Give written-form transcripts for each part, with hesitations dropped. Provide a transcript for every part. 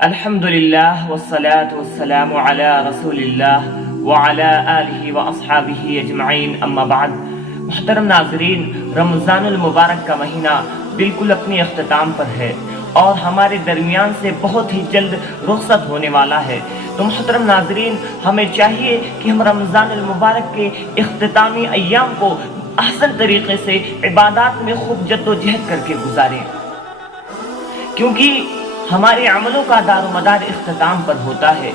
الحمدللہ والصلاة والسلام علی رسول اللہ وعلی آلہ واصحابہ اجمعین، اما بعد۔ محترم ناظرین، رمضان المبارک کا مہینہ بالکل اپنی اختتام پر ہے اور ہمارے درمیان سے بہت ہی جلد رخصت ہونے والا ہے۔ تو محترم ناظرین، ہمیں چاہیے کہ ہم رمضان المبارک کے اختتامی ایام کو احسن طریقے سے عبادات میں خوب جد و جہد کر کے گزاریں، کیونکہ ہمارے عملوں کا دار و مدار اختتام پر ہوتا ہے۔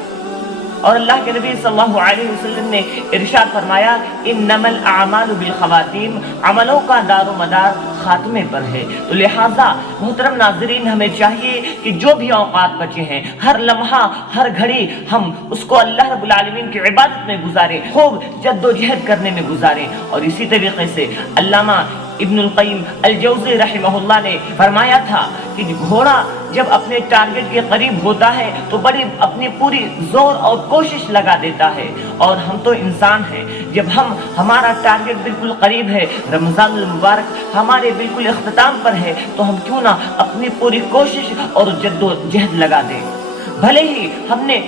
اور اللہ کے نبی صلی اللہ علیہ وسلم نے ارشاد فرمایا، انما الاعمال بالخواتیم، عملوں کا دار و مدار خاتمے پر ہے۔ تو لہٰذا محترم ناظرین، ہمیں چاہیے کہ جو بھی اوقات بچے ہیں، ہر لمحہ ہر گھڑی ہم اس کو اللہ رب العالمین کی عبادت میں گزاریں، خوب جد و جہد کرنے میں گزاریں۔ اور اسی طریقے سے علامہ ابن القیم الجوزی رحمہ اللہ نے فرمایا تھا کہ گھوڑا جب اپنے ٹارگٹ کے قریب ہوتا ہے تو بڑی اپنی پوری زور اور کوشش لگا دیتا ہے، اور ہم تو انسان ہیں، جب ہمارا ٹارگٹ بالکل قریب ہے، رمضان المبارک ہمارے بالکل اختتام پر ہے، تو ہم کیوں نہ اپنی پوری کوشش اور جد و جہد لگا دیں۔ بھلے ہی ہم نے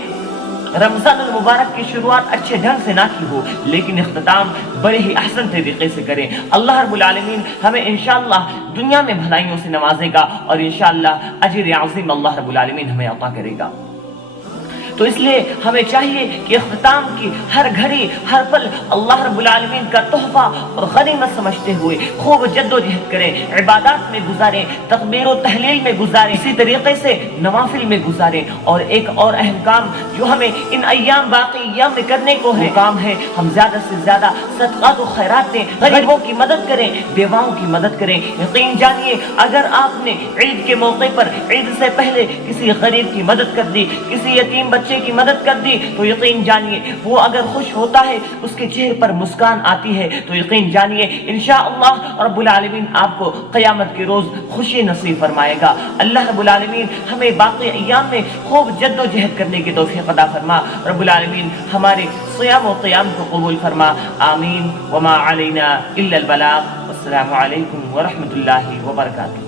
رمضان المبارک کی شروعات اچھے ڈھنگ سے نہ کی ہو، لیکن اختتام بڑے ہی احسن طریقے سے کریں۔ اللہ رب العالمین ہمیں انشاءاللہ دنیا میں بھلائیوں سے نوازے گا، اور انشاءاللہ اجر عظیم اللہ رب العالمین ہمیں عطا کرے گا۔ تو اس لیے ہمیں چاہیے کہ اختتام کی ہر گھڑی ہر پل اللہ رب العالمین کا تحفہ اور غنیمت سمجھتے ہوئے خوب جد و جہد کریں، عبادات میں گزاریں، تکبیر و تحلیل میں گزاریں، اسی طریقے سے نوافل میں گزاریں۔ اور ایک اور اہم کام جو ہمیں ان باقی ایام میں کرنے کو ہے، کام ہے ہم زیادہ سے زیادہ صدقات و خیرات دیں، غریبوں کی مدد کریں، بیواؤں کی مدد کریں۔ یقین جانیے، اگر آپ نے عید کے موقع پر عید سے پہلے کسی غریب کی مدد کر دی، کسی یتیم بچے کی مدد کر دی، تو یقین جانیے وہ اگر خوش ہوتا ہے، اس کے چہرے پر مسکان آتی ہے، تو یقین جانیے انشاءاللہ رب العالمین آپ کو قیامت کے روز خوشی نصیب فرمائے گا۔ اللہ رب العالمین ہمیں باقی ایام میں خوب جد و جہد کرنے کی توفیق عطا فرما۔ رب العالمین ہمارے صیام و قیام کو قبول فرما، آمین۔ وما علینا الا البلاغ۔ السلام علیکم ورحمۃ اللہ وبرکاتہ۔